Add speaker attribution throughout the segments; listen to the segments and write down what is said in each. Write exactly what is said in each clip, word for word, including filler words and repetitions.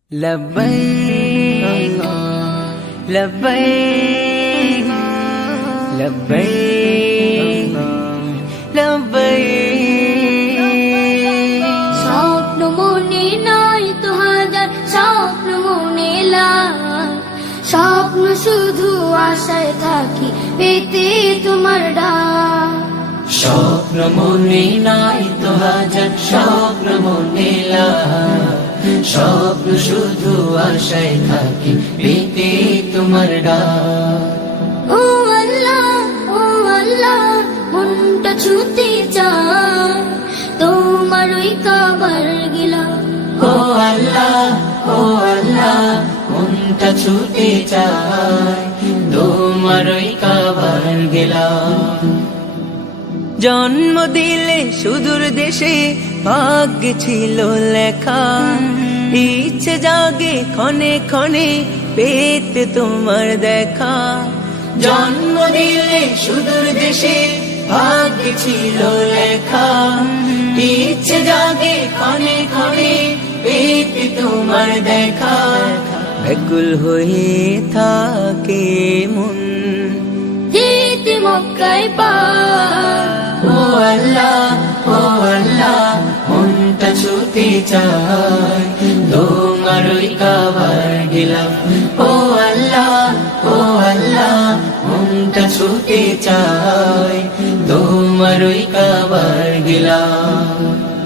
Speaker 1: لبيك لبيك لبيك لبيك
Speaker 2: স্বপ্ন মনে নাই তো হাজার স্বপ্ন মনে লাই স্বপ্ন শুধু আশায় থাকি পেতে তোমার ডাক
Speaker 1: স্বপ্ন মনে নাই তো হাজার স্বপ্ন মনে লাই স্বপ্ন শুধু আশায় থাকি পেতে তোমার ডাক
Speaker 2: ও আল্লাহ ও আল্লাহ মনটা ছুতে চায় তোমার ওই কাবার গিলা
Speaker 1: ও আল্লাহ ও আল্লাহ মনটা ছুতে চায় তোমার ওই কাবার গেলাম জন্ম দিলে সুদূর দেশে ভাগ্য ছিল লেখা ইচ্ছে জাগে ক্ষণে ক্ষণে পেতে তোমার দেখা জন্ম দিলে সুদূর দেশে ভাগ্য ছিল লেখা ইচ্ছে জাগে ক্ষণে ক্ষণে পেতে তোমার দেখা ব্যাকুল হয়ে থাকে মন
Speaker 2: যেতে মক্কায় পা
Speaker 1: ও আল্লাহ ও আল্লাহ মনটা ছুতে চায় তোমার ওই কাবার গেলাম ও আল্লাহ ও আল্লাহ মনটা ছুতে চায় তোমার ওই কাবার গেলাম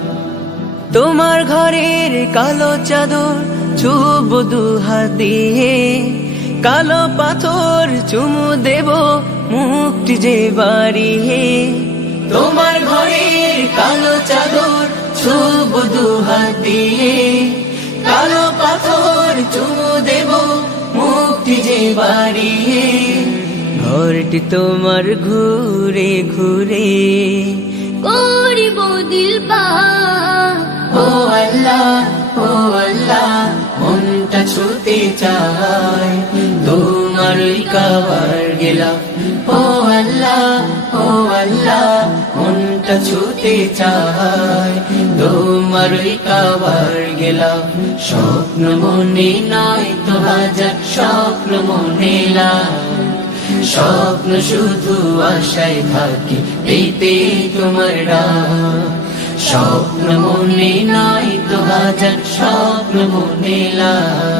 Speaker 1: তোমার ঘরের কালো চাদর ছুব দুহাত দিয়ে কালো পাথর চুমু দেব মুক্তি যে বাড়িয়ে তোমার ঘরের কালো চাদর ছুব দুহাত দিয়ে কালো পাথর চুমু দেব মুক্তি যে বাড়িয়ে ঘরটি তোমার ঘুরে ঘুরে
Speaker 2: করিব দিল পা
Speaker 1: ও আল্লাহ ও আল্লাহ মনটা ছুতে চায় তোমার ওই কাবার গেলাম ও আল্লাহ ও আল্লাহ মনটা ছুতে চায় তোমার ওই কাবার গেলাম স্বপ্ন মনে নয় তো হাজার স্বপ্ন মনে লাগ স্বপ্ন শুধু আশায় থাকি পেতে তোমার ডাক স্বপ্ন মনে নয় তো হাজার স্বপ্ন মনে লাগ